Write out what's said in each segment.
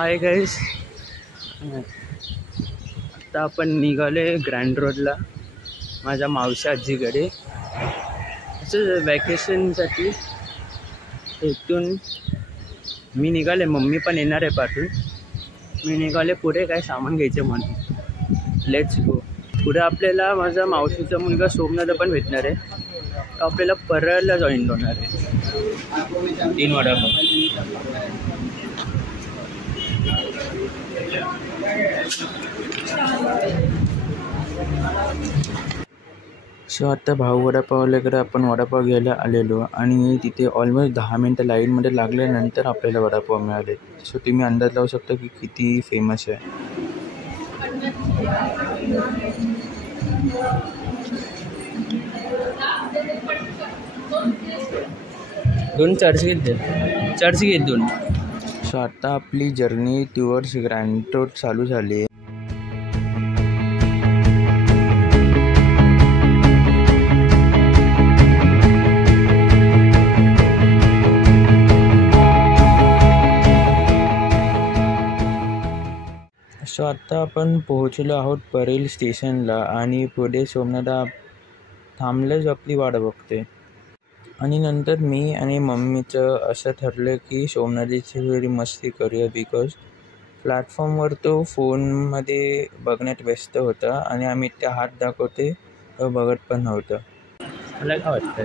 Hi guys, आता आपण निघाले ग्रँड रोडला माझ्या मावशी आजीकडे असं वॅकेशनसाठी. इथून मी निघाले, मम्मी पण येणार आहे पाठवून. मी निघाले पुढे काय सामान घ्यायचे म्हणून. Let's go. पुढे आपल्याला माझा मावशीचा मुलगा सोमनाथ पण भेटणार आहे. तो आपल्याला परळला जॉईन होणार आहे. 3 वडापाव. सो आता भाऊ वडापावल्याकडे आपण वडापाव घ्यायला आलेलो आणि तिथे ऑलमोस्ट 10 मिनटं लाईनमध्ये लागल्यानंतर आपल्याला वडापाव मिळाले. सो तुम्ही अंदाज लावू शकता की किती फेमस आहे. दोन चर्च घेत दोन. सो आता आपली जर्नी टुवर्ड्स ग्रँड रोड चालू झाली आहे. सो आत्ता आपण पोहोचलो आहोत परेल स्टेशनला आणि पुढे सोमनाथ थांबलेच आपली वाट बघते. आणि नंतर मी आणि मम्मीचं असं ठरलं की सोमनाथची थोडी मस्ती करूया, बिकॉज प्लॅटफॉर्मवर तो फोनमध्ये बघण्यात व्यस्त होता आणि आम्ही त्या हात दाखवते तो बघत पण नव्हता. मला काय वाटतं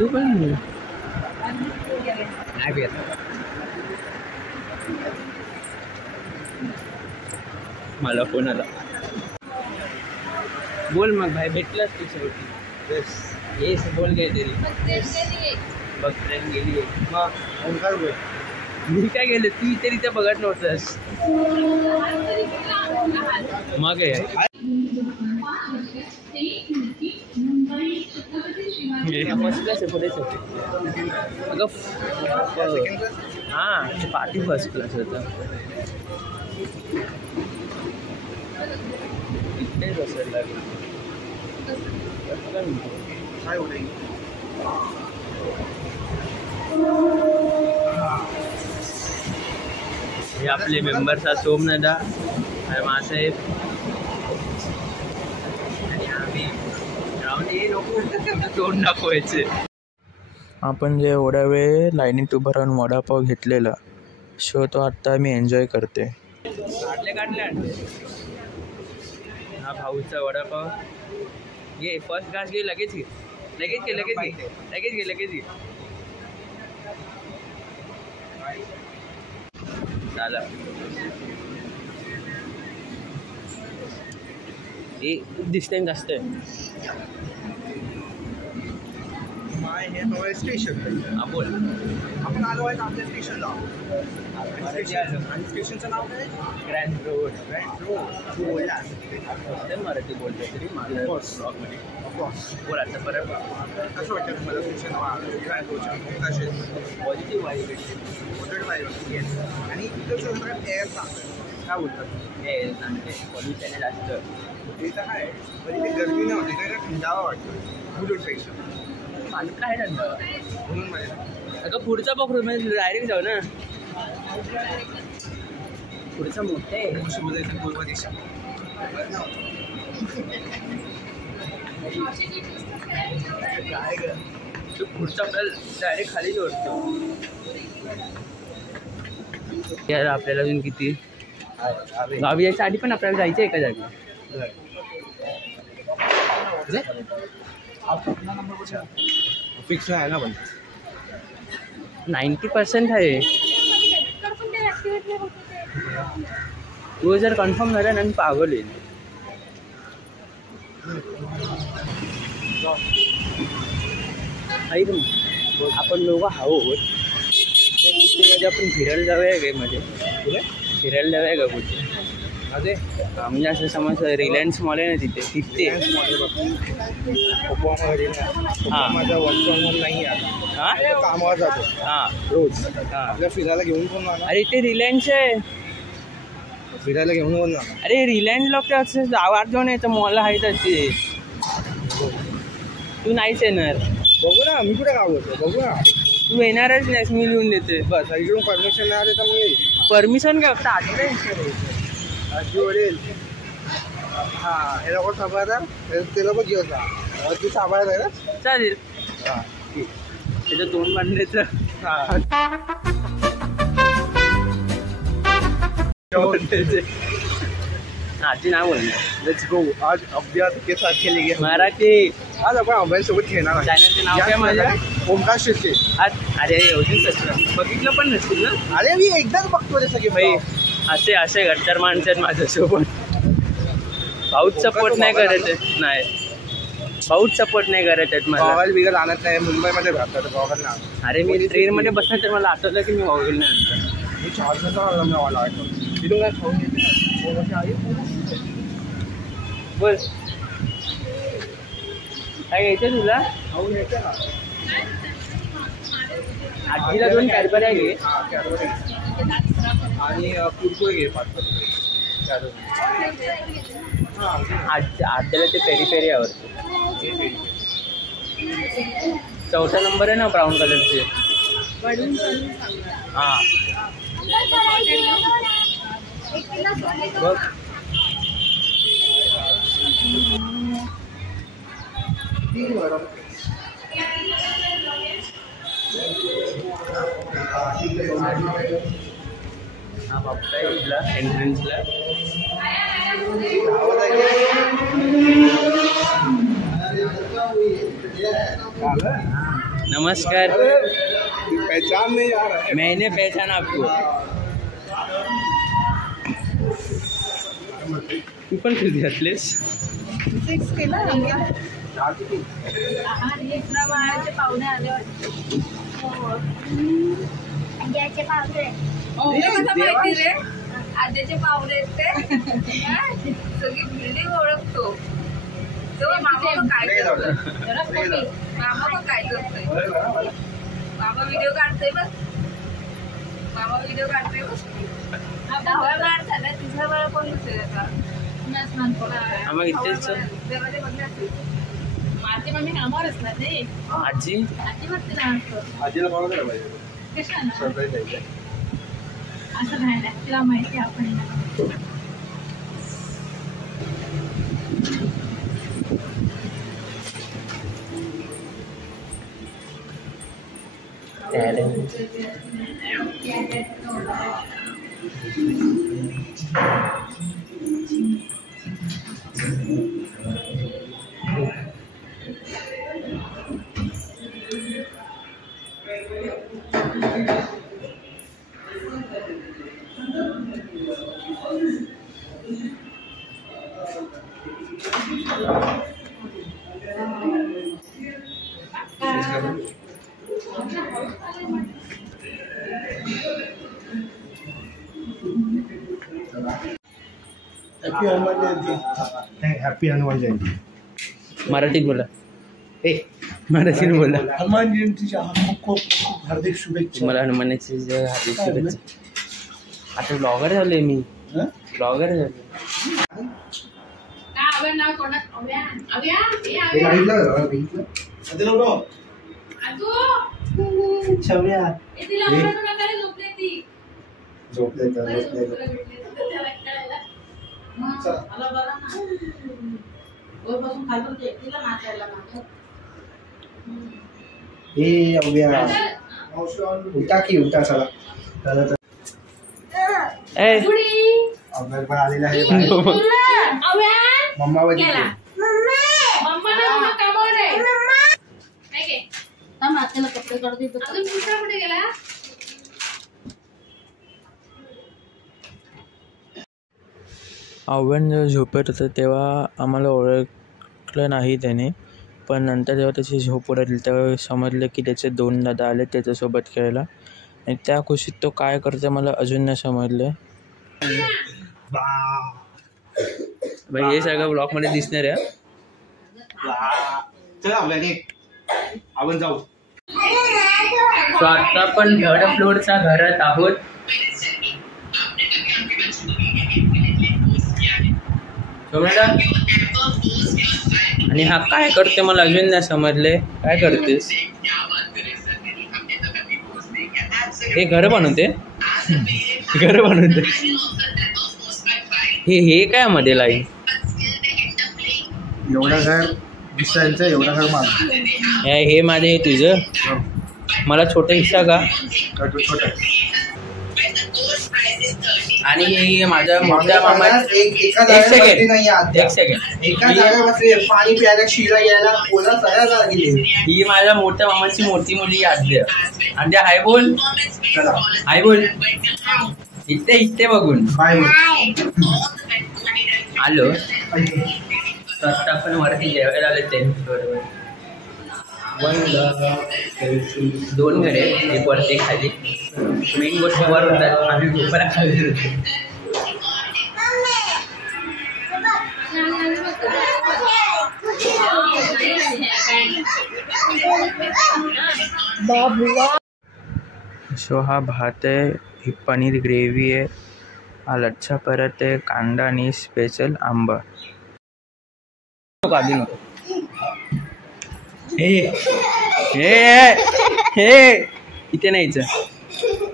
तू पण मला फोन आला. बोल मग भाई, भेटलास तू शेवटी. येस बोल काय तरी. बघ ट्रेन गेली. मी काय गेलं, तू तरी ते बघत नव्हतंस. मग फर्स्ट क्लास आहे पुढेच होते. अगं हां, ते पार्टी फर्स्ट क्लास होतं. इथेच असेल लागेल. हे आपले मेंबर्स आहेत सोमनाथ आणि मासाहेब. तोंड दाखवायचे. आपण जे एवढ्या वेळ लाईनीत उभं राहून वडापाव घेतलेला शो तो आत्ता मी एन्जॉय करते. काढले हा भाऊचा वडापाव घे. फर्स्ट घास घे. लगेच घे. झाला. हे दिसतंय जास्त आहे. हे स्टेशन. हा बोल. आपण आलो आहे आपल्या स्टेशनला. आणि स्टेशनचं नाव काय? Grand road. मराठी बोलतोय तरी माझ्या ब्लॉगमध्ये. बोल आता परत. कसं वाटतं तुम्हाला स्टेशन ग्रँड रोडच्या? Positive vibe yes. आणि इथं एअर सांगतं. काय बोलतात? एअर सांगते. पॉल्युशन जास्त. ते तर आहे, पण इथे गर्मी नाही होती. काय थंडावा वाटतो बुलेटपेक्षा. मालिक आहे थंड म्हणून माझ्या. अगं पुढचा बघ, डायरेक्ट जाऊ ना. पुढचा मोठा आहे. बोलायचं पूर्व दिशा. काय ग तू पुढचा आपल्याला डायरेक्ट खाली जोडतो. यार आपल्याला अजून किती गावी यायच्या आधी पण आपल्याला जायचं एका जागी. फिक्स आहे ना, पण 90% आहे. तू जर कन्फर्म झाला ना, पागल येईल. आपण लोक आहोत तिथे आपण फिरायला जाऊया काय? मध्ये फिरायला जाऊया का कुठे? म्हणजे असं समज रिलायन्स मॉल आहे ना, तिथे माझा वर्क नाही आहे. कामावर जातो रोज. आपल्या फिरायला घेऊन पण. अरे ते रिलायन्स आहे. फिरायला घेऊन. अरे रिलायन्स लोक आवाज घेऊन यायचं मॉल आहे. ते तू नाहीच येणार. बघू ना, मी कुठे गाव होतो बघू ना. तू येणारच नाहीस, मी लिहून देते. बस इकडून परमिशन नाही आले तर मी परमिशन काय फक्त आधी आजी वडील. हा हे लोक सांभाळतात, ते लोक घेऊन जा. तू सांभाळत आहे ना. चालेल. हां ठीक. त्याचं तोंड बांधायचं. आजी नाही बोलणार. Let's go. आज अभ्यास के साथ खेलेंगे मराठी. आज आपण अभ्यासोबत खेळणार आहे. चॅनलचे नाव काय माझ्या? ओमकार शिर्के. आज अरे एवढीच बघितलं पण नसतील ना. अरे मी एकदाच बघतो ते सगळे भाई. असे घट्टर माणसं आहेत माझ्यासोबत. भाऊच सपोर्ट नाही करत आहेत. नाही भाऊच सपोर्ट नाही करत आहेत मला. गॉगल बिगल आणत नाही. मुंबईमध्ये राहतात गॉगल ना. अरे मी ट्रेनमध्ये बसणार तर मला आठवलं की मी गॉगल नाही आणतो. मी चार्जरचा मला आठवतो. तिथून काय खाऊन घेते बस काय घ्यायचं तुला? खाऊन घ्यायचं ना. आजीला 2 कॅडबऱ्या घे आणि कुरकुरे घे 5 आजीला ते पेरी पेरी आवडते. 4था नंबर आहे ना ब्राऊन कलरचे. हां बघ. हा बाप्पा इथला एंट्रन्सला. नमस्कार. पहचान नहीं आ रहा है. मैंने पहचाना आपको. तू पण किती घातलेस? 6 केला. पाहुणे आले वाटते. माहिती रे आद्याचे पाहुणे आहेत ते. सगळी बिल्डिंग ओळखतो. मामा पण काय करतोय. मामा पण काय करतोय. मामा व्हिडिओ काढतोय बघ. मामा व्हिडिओ काढतोय बघ. 10वा वार झाला. 3रा वार कोण नसेल आता. माझी मम्मी कामावर असणार नाही. आजी बघते ना. आजीला बघा ना पाहिजे. सरप्राईज द्यायचं असं नाही ना. तिला माहिती आपण हॅपी हनुमान जयंती. मराठीत बोला. मराठीत बोला. हनुमान जयंतीच्या खूप खूप हार्दिक शुभेच्छा. मला हनुमानाची हार्दिक शुभेच्छा. आता ब्लॉगर झालोय मी. ब्लॉगर झालोय. उलटा की उलटा सगळा आलेला आहे. मम्मा कपडे काढतो. कुठे गेला? आव्हान जेव्हा झोपेत होतं तेव्हा आम्हाला ओळखलं नाही त्याने. पण नंतर जेव्हा त्याची झोप उडाली तेव्हा समजलं की त्याचे 2 दादा आले त्याच्यासोबत खेळायला. आणि त्या खुशीत तो काय करतो मला अजून नाही समजलं. भाई हे सगळं ब्लॉगमध्ये दिसणार आहे. आपण जाऊ. तो आता पण 3rd फ्लोअरच्या घरात आहोत. आणि हा काय करते मला अजून नाही समजले. काय करतेस? हे घर बनवते. घर बनवते. हे काय मध्ये लाईन एवढा घर दुसऱ्यांचं एवढा घर माझं. हे माझे हे तुझं. मला छोटा हिस्सा का? छोटा. आणि हे माझ्या मोठ्या मामा. एका एक सेकंड. एका जागा बसले पाणी प्यायला शिरा घ्यायला कोणा सगळ्या जागा गेली. ही माझ्या मोठ्या मामाची मोठी मुलगी आद्या. आद्या हाय बोल. हाय बोल. इथे बघून आलो. तर आता आपण वरती जेवायला आले 10th फ्लोअरवर. 2 घरे एक वरती खाली. मेन गोष्ट वर होतात आम्ही झोपायला खाली होतो. सो हा भात आहे. ही पनीर ग्रेव्ही आहे. हा लच्छा परत आहे. कांदा आणि स्पेशल आंबा. हे इथे नाही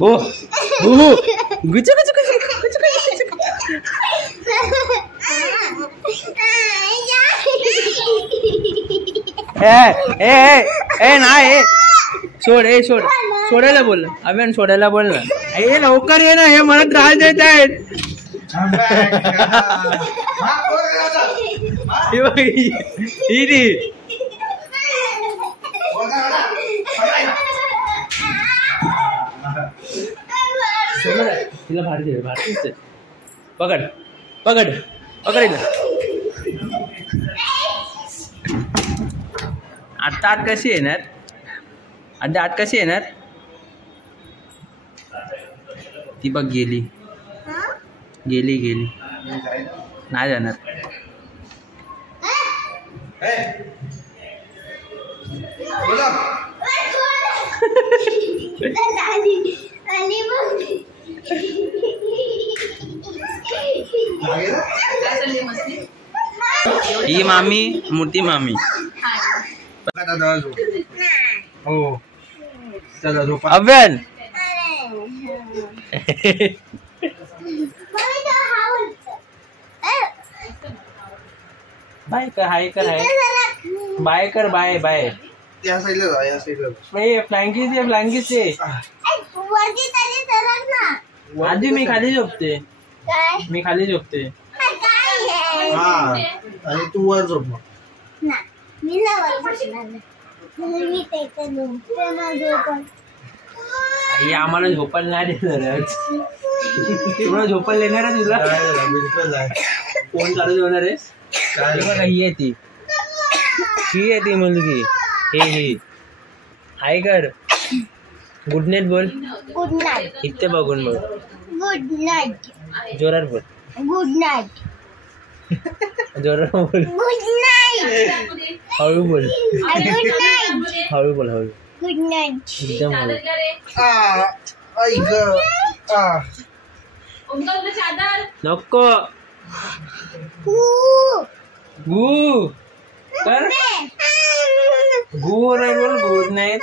हो हो गुच गुच गुच नाही. सोड सोडायला बोल. अभियान सोडायला बोल ना. हे लवकर ये ना. हे मला त्रास देत आहेत. तिला भारतीय पकड पकड पकड. आता आत कशी येणार? आता आत कशी येणार? ती बघ गेली नाही जाणार. ही मामी मोठी मामी. हो चला झोपा. अव्यान बाय कर. हाय कर. हाय बाय कर. Bye bye. या साईडला जा. या साईडला फ्लँकीज आधी मी खाली झोपते. हा आणि तू वर झोप मग. आम्हाला झोपायला नाही देणार. तुम्हाला झोपायला देणार आहे तुला? बिलकुल नाही. फोन चालू होणार आहेस? ही आहे ती मुलगी. हे हाय कर. गुड नाईट बोल. Good night. इथे बघून बोल. Good night. जोरात बोल. Good night. जोरात बोल. Good night. हळू बोल. Good night. हळू बोल. हळू. Good night. एकदम हळू. नको. गु कर. गु नाही बोल. Good night.